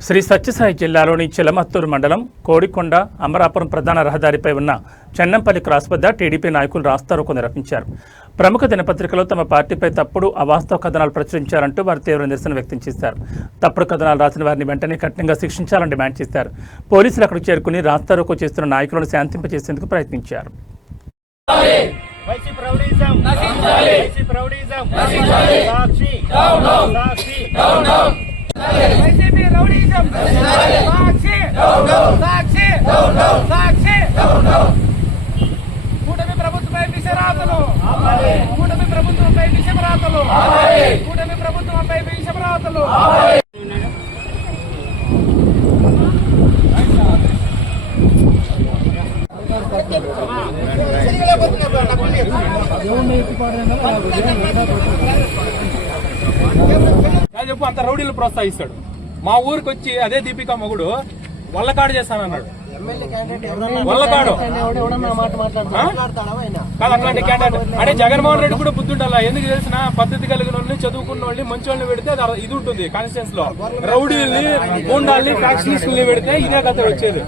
శ్రీ సత్యసాయి జిల్లాలోని చిలమత్తూరు మండలం కోడికొండ అమరాపురం ప్రధాన రహదారిపై ఉన్న చెన్నంపల్లి క్రాస్ వద్ద టీడీపీ నాయకులు రాస్తారోకో నిర్వహించారు. ప్రముఖ దినపత్రికలో తమ పార్టీపై తప్పుడు అవాస్తవ కథనాలు ప్రచురించారంటూ వారు తీవ్ర నిరసన వ్యక్తం చేశారు. తప్పుడు కథనాలు రాసిన వారిని వెంటనే కఠినంగా శిక్షించాలని డిమాండ్ చేశారు. పోలీసులు అక్కడికి చేరుకుని రాస్తారోకో చేస్తున్న నాయకులను శాంతింపజేసేందుకు ప్రయత్నించారు. సాక్షి. రౌడీజం సాక్షి సాక్షి సాక్షి కూటమి ప్రభుత్వంపై విషరాతలు కూటమి ప్రభుత్వంపై విషమరాతలు. కూటమి ప్రభుత్వంపై విషమరాతలు. చెప్పు అంత రౌడీలు ప్రోత్సహిస్తాడు. మా ఊరికి వచ్చి అదే దీపికా మొగుడు వల్లకాడు చేస్తానన్నాడు. వల్లకాడు? కాదు అట్లాంటి క్యాండిడేట్ అంటే జగన్మోహన్ రెడ్డి కూడా బుద్ధి ఉండాలా? ఎందుకు తెలిసిన పద్ధతి కలిగిన వాళ్ళని చదువుకున్న వాళ్ళని మంచి వాళ్ళని పెడితే ఇది ఉంటుంది కాన్స్టిట్యూన్స్లో. రౌడీల్ని గూండాల్ని ఫ్యాక్షనిస్టుల్ని పెడితే ఇదే కథ వచ్చేది.